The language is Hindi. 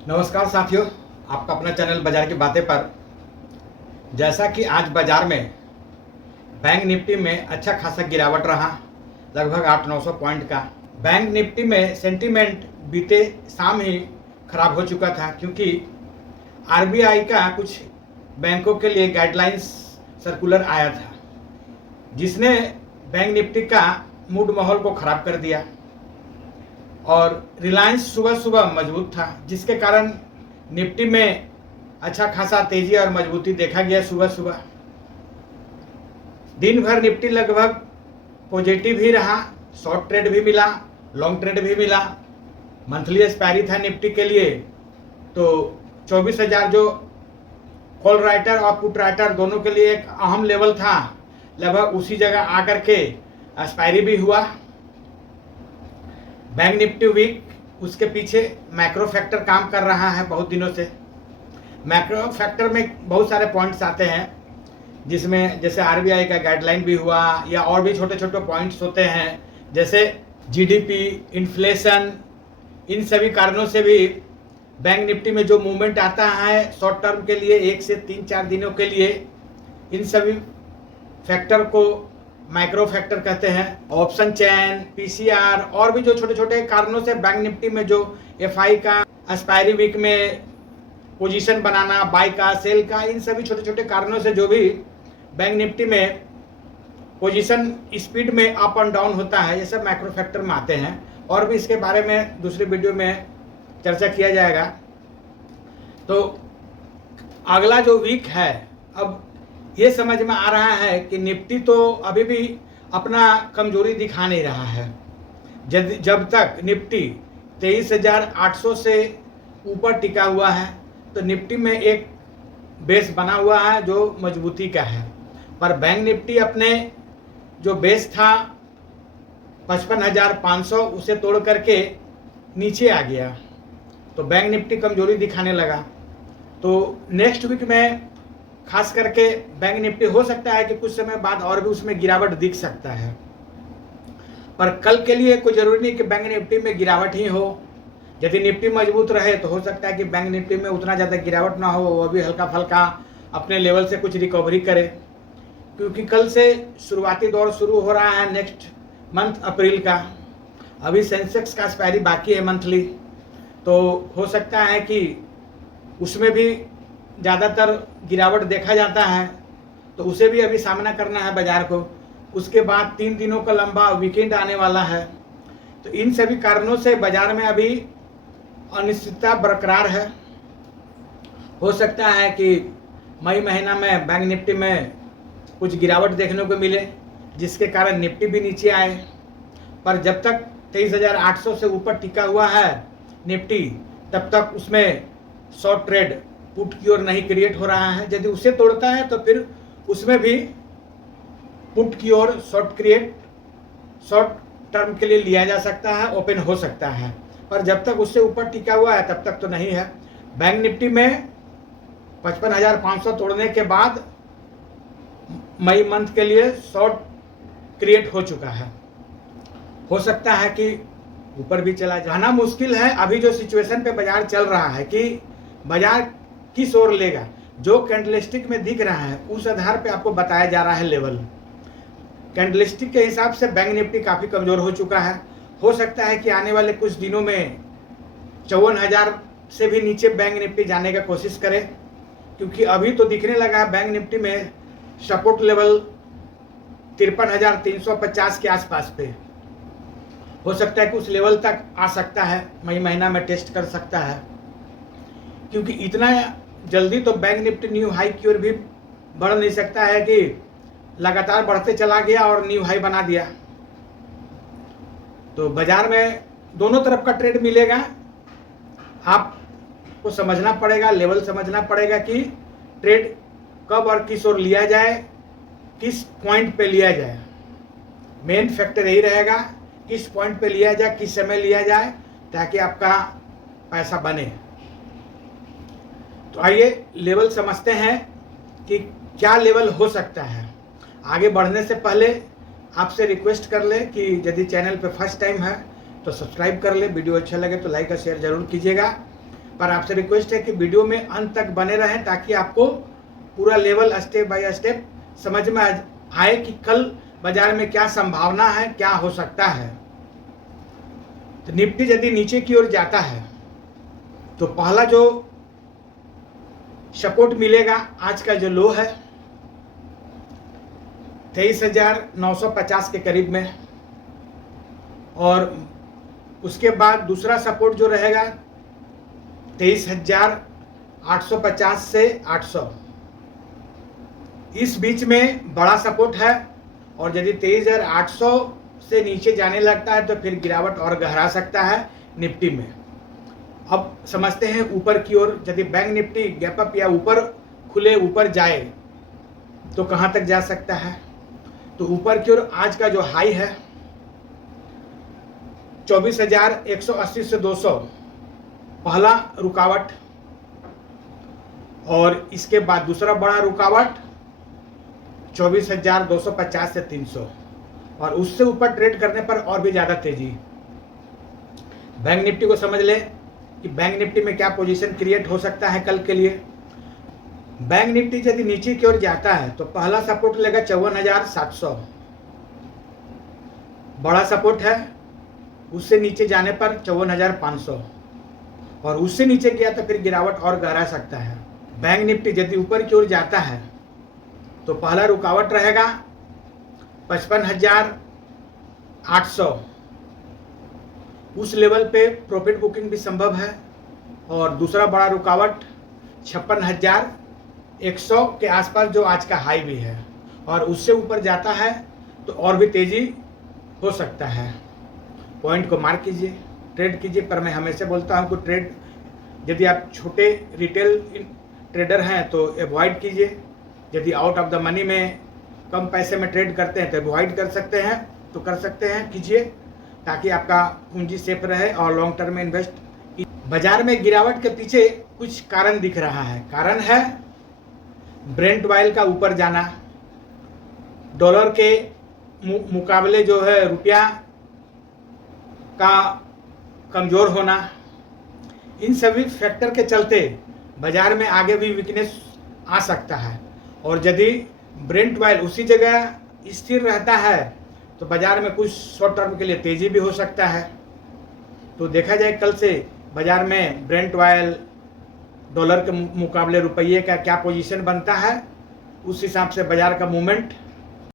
नमस्कार साथियों, आपका अपना चैनल बाजार की बातें पर। जैसा कि आज बाजार में बैंक निफ्टी में अच्छा खासा गिरावट रहा, लगभग 800-900 पॉइंट का। बैंक निफ्टी में सेंटीमेंट बीते शाम ही खराब हो चुका था, क्योंकि आरबीआई का कुछ बैंकों के लिए गाइडलाइंस सर्कुलर आया था, जिसने बैंक निफ्टी का मूड माहौल को ख़राब कर दिया। और रिलायंस सुबह सुबह मजबूत था, जिसके कारण निफ्टी में अच्छा खासा तेजी और मजबूती देखा गया। सुबह सुबह दिन भर निफ्टी लगभग पॉजिटिव ही रहा, शॉर्ट ट्रेड भी मिला, लॉन्ग ट्रेड भी मिला। मंथली एक्सपायरी था निफ्टी के लिए, तो 24,000 जो कॉल राइटर और पुट राइटर दोनों के लिए एक अहम लेवल था, लगभग उसी जगह आकर के एक्सपायरी भी हुआ। बैंक निफ्टी वीक, उसके पीछे मैक्रो फैक्टर काम कर रहा है बहुत दिनों से। मैक्रो फैक्टर में बहुत सारे पॉइंट्स आते हैं, जिसमें जैसे आरबीआई का गाइडलाइन भी हुआ, या और भी छोटे छोटे पॉइंट्स होते हैं, जैसे जीडीपी, इन्फ्लेशन। इन सभी कारणों से भी बैंक निफ्टी में जो मूवमेंट आता है शॉर्ट टर्म के लिए, 1 से 3-4 दिनों के लिए, इन सभी फैक्टर को माइक्रो फैक्टर कहते हैं। ऑप्शन चैन, पीसीआर और भी जो छोटे छोटे कारणों से बैंक निफ्टी में जो एफआई का एक्सपायरी वीक में पोजीशन बनाना, बाई का, सेल का, इन सभी छोटे छोटे कारणों से जो भी बैंक निफ्टी में पोजीशन स्पीड में अप एंड डाउन होता है, ये सब माइक्रो फैक्टर में आते हैं। और भी इसके बारे में दूसरी वीडियो में चर्चा किया जाएगा। तो अगला जो वीक है, अब ये समझ में आ रहा है कि निफ्टी तो अभी भी अपना कमजोरी दिखा नहीं रहा है। जब तक निफ्टी 23,800 से ऊपर टिका हुआ है, तो निफ्टी में एक बेस बना हुआ है जो मजबूती का है। पर बैंक निफ्टी अपने जो बेस था 55,500, उसे तोड़ करके नीचे आ गया, तो बैंक निफ्टी कमजोरी दिखाने लगा। तो नेक्स्ट वीक में खास करके बैंक निफ्टी हो सकता है कि कुछ समय बाद और भी उसमें गिरावट दिख सकता है, पर कल के लिए कोई जरूरी नहीं कि बैंक निफ्टी में गिरावट ही हो। यदि निफ्टी मजबूत रहे तो हो सकता है कि बैंक निफ्टी में उतना ज़्यादा गिरावट ना हो, वो भी हल्का फल्का अपने लेवल से कुछ रिकवरी करे, क्योंकि कल से शुरुआती दौर शुरू हो रहा है नेक्स्ट मंथ अप्रैल का। अभी सेंसेक्स का एक्सपायरी बाकी है मंथली, तो हो सकता है कि उसमें भी ज़्यादातर गिरावट देखा जाता है, तो उसे भी अभी सामना करना है बाजार को। उसके बाद 3 दिनों का लंबा वीकेंड आने वाला है, तो इन सभी कारणों से बाजार में अभी अनिश्चितता बरकरार है। हो सकता है कि मई महीना में बैंक निफ्टी में कुछ गिरावट देखने को मिले, जिसके कारण निफ्टी भी नीचे आए। पर जब तक 23,800 से ऊपर टिका हुआ है निफ्टी, तब तक उसमें शॉर्ट ट्रेड पुट की ओर नहीं क्रिएट हो रहा है। यदि उसे तोड़ता है तो फिर उसमें भी पुट की ओर शॉर्ट टर्म के लिए लिया जा सकता है, ओपन हो सकता है। पर जब तक उससे ऊपर टिका हुआ है तब तक तो नहीं है। बैंक निफ्टी में 55,500 तोड़ने के बाद मई मंथ के लिए शॉर्ट क्रिएट हो चुका है। हो सकता है कि ऊपर भी चला जाना मुश्किल है। अभी जो सिचुएशन पे बाजार चल रहा है कि बाजार किस ओर लेगा, जो कैंडलस्टिक में दिख रहा है उस आधार पे आपको बताया जा रहा है लेवल। कैंडलस्टिक के हिसाब से बैंक निफ्टी काफ़ी कमज़ोर हो चुका है। हो सकता है कि आने वाले कुछ दिनों में 54,000 से भी नीचे बैंक निफ्टी जाने का कोशिश करे, क्योंकि अभी तो दिखने लगा है बैंक निफ्टी में सपोर्ट लेवल 53,350 के आसपास पे। हो सकता है कि उस लेवल तक आ सकता है, मई महीना में टेस्ट कर सकता है, क्योंकि इतना जल्दी तो बैंक निफ्टी न्यू हाई की ओर भी बढ़ नहीं सकता है कि लगातार बढ़ते चला गया और न्यू हाई बना दिया। तो बाजार में दोनों तरफ का ट्रेड मिलेगा। आपको समझना पड़ेगा, लेवल समझना पड़ेगा कि ट्रेड कब और किस ओर लिया जाए, किस पॉइंट पे लिया जाए। मेन फैक्टर यही रहेगा, किस पॉइंट पे लिया जाए, किस समय लिया जाए, ताकि आपका पैसा बने। तो आइए लेवल समझते हैं कि क्या लेवल हो सकता है। आगे बढ़ने से पहले आपसे रिक्वेस्ट कर ले कि यदि चैनल पे फर्स्ट टाइम है तो सब्सक्राइब कर ले, वीडियो अच्छा लगे तो लाइक और शेयर जरूर कीजिएगा। पर आपसे रिक्वेस्ट है कि वीडियो में अंत तक बने रहें ताकि आपको पूरा लेवल स्टेप बाय स्टेप समझ में आए कि कल बाजार में क्या संभावना है, क्या हो सकता है। तो निफ्टी यदि नीचे की ओर जाता है तो पहला जो सपोर्ट मिलेगा आज का जो लो है 23,950 के करीब में, और उसके बाद दूसरा सपोर्ट जो रहेगा 23,850 से 800, इस बीच में बड़ा सपोर्ट है। और यदि 23,800 से नीचे जाने लगता है तो फिर गिरावट और गहरा सकता है निफ्टी में। अब समझते हैं ऊपर की ओर, यदि बैंक निफ्टी गैप अप या ऊपर खुले ऊपर जाए तो कहां तक जा सकता है। तो ऊपर की ओर आज का जो हाई है 24,180 से 200 पहला रुकावट, और इसके बाद दूसरा बड़ा रुकावट 24,250 से 300, और उससे ऊपर ट्रेड करने पर और भी ज़्यादा तेजी। बैंक निफ्टी को समझ ले कि बैंक निफ्टी में क्या पोजीशन क्रिएट हो सकता है कल के लिए। बैंक निफ्टी यदि नीचे की ओर जाता है तो पहला सपोर्ट लेगा 54,700, बड़ा सपोर्ट है। उससे नीचे जाने पर 54,500, और उससे नीचे गया तो फिर गिरावट और गहरा सकता है। बैंक निफ्टी यदि ऊपर की ओर जाता है तो पहला रुकावट रहेगा 55,800, उस लेवल पे प्रॉफिट बुकिंग भी संभव है। और दूसरा बड़ा रुकावट 56,100 के आसपास जो आज का हाई भी है, और उससे ऊपर जाता है तो और भी तेजी हो सकता है। पॉइंट को मार्क कीजिए, ट्रेड कीजिए। पर मैं हमेशा बोलता हूं कि ट्रेड यदि आप छोटे रिटेल ट्रेडर हैं तो अवॉइड कीजिए। यदि आउट ऑफ द मनी में कम पैसे में ट्रेड करते हैं तो अवॉइड कर सकते हैं, तो कर सकते हैं, कीजिए, ताकि आपका पूंजी सेफ रहे और लॉन्ग टर्म में इन्वेस्ट। बाजार में गिरावट के पीछे कुछ कारण दिख रहा है। कारण है ब्रेंट ऑयल का ऊपर जाना, डॉलर के मुकाबले जो है रुपया का कमज़ोर होना। इन सभी फैक्टर के चलते बाजार में आगे भी वीकनेस आ सकता है। और यदि ब्रेंट ऑयल उसी जगह स्थिर रहता है तो बाजार में कुछ शॉर्ट टर्म के लिए तेज़ी भी हो सकता है। तो देखा जाए कल से बाजार में ब्रेंट ऑयल, डॉलर के मुकाबले रुपये का क्या पोजीशन बनता है, उस हिसाब से बाजार का मूवमेंट